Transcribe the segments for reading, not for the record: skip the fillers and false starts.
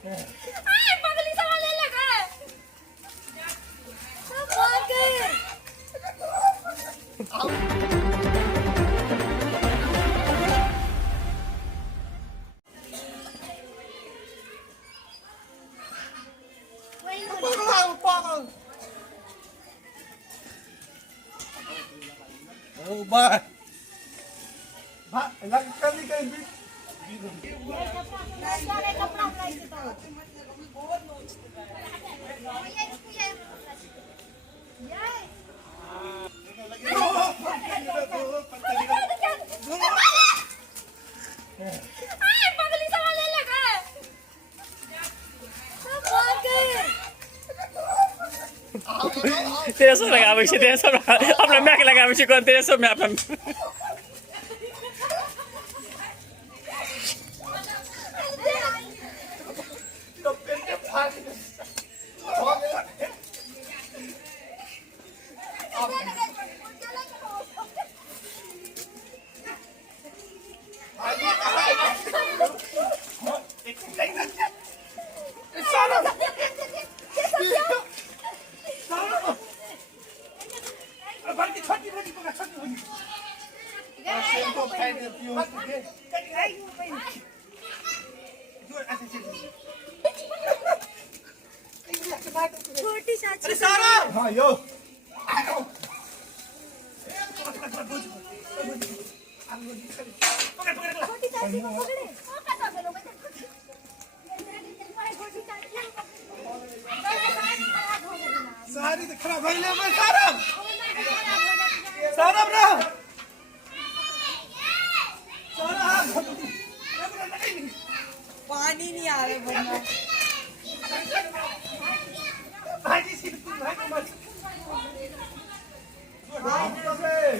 पगली सवाल ले लगा सब भागे ba ba lagi kami kay bit पगली सवाल ले लगा सब भागे तेरे सब लगावे छे तेरे सब अपना मैक लगावे छे कोन तेरे सब में अपन छोटी चाची ha yo छोटी चाची को पकड़े सारी तो खराब भइले बे सारब सारब रे पानी नहीं आ रहा बंदा भाजी सीध भाई मत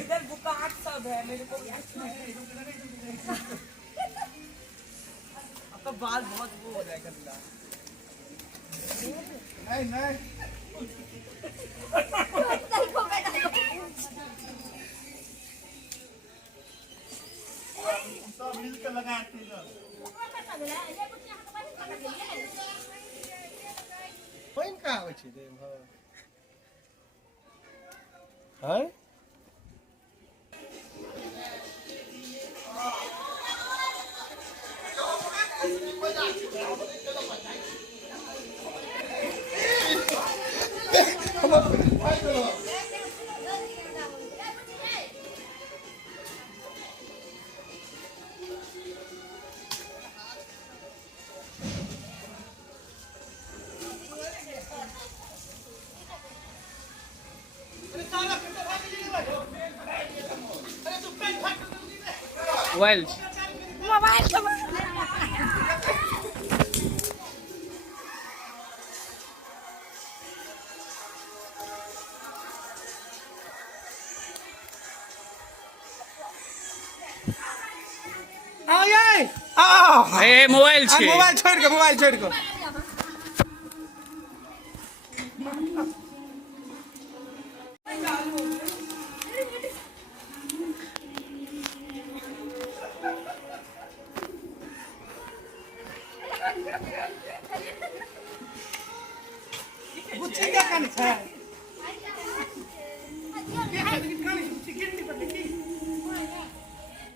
इधर बुकाट सब है मेरे को आपका बाल बहुत वो हो रहा है गंदा नहीं नहीं सब मिलकर लगाते हैं पाइन का आवे छै देम है मोबाइल मोबाइल को आ ये आ ए मोबाइल छे मोबाइल छोड़ के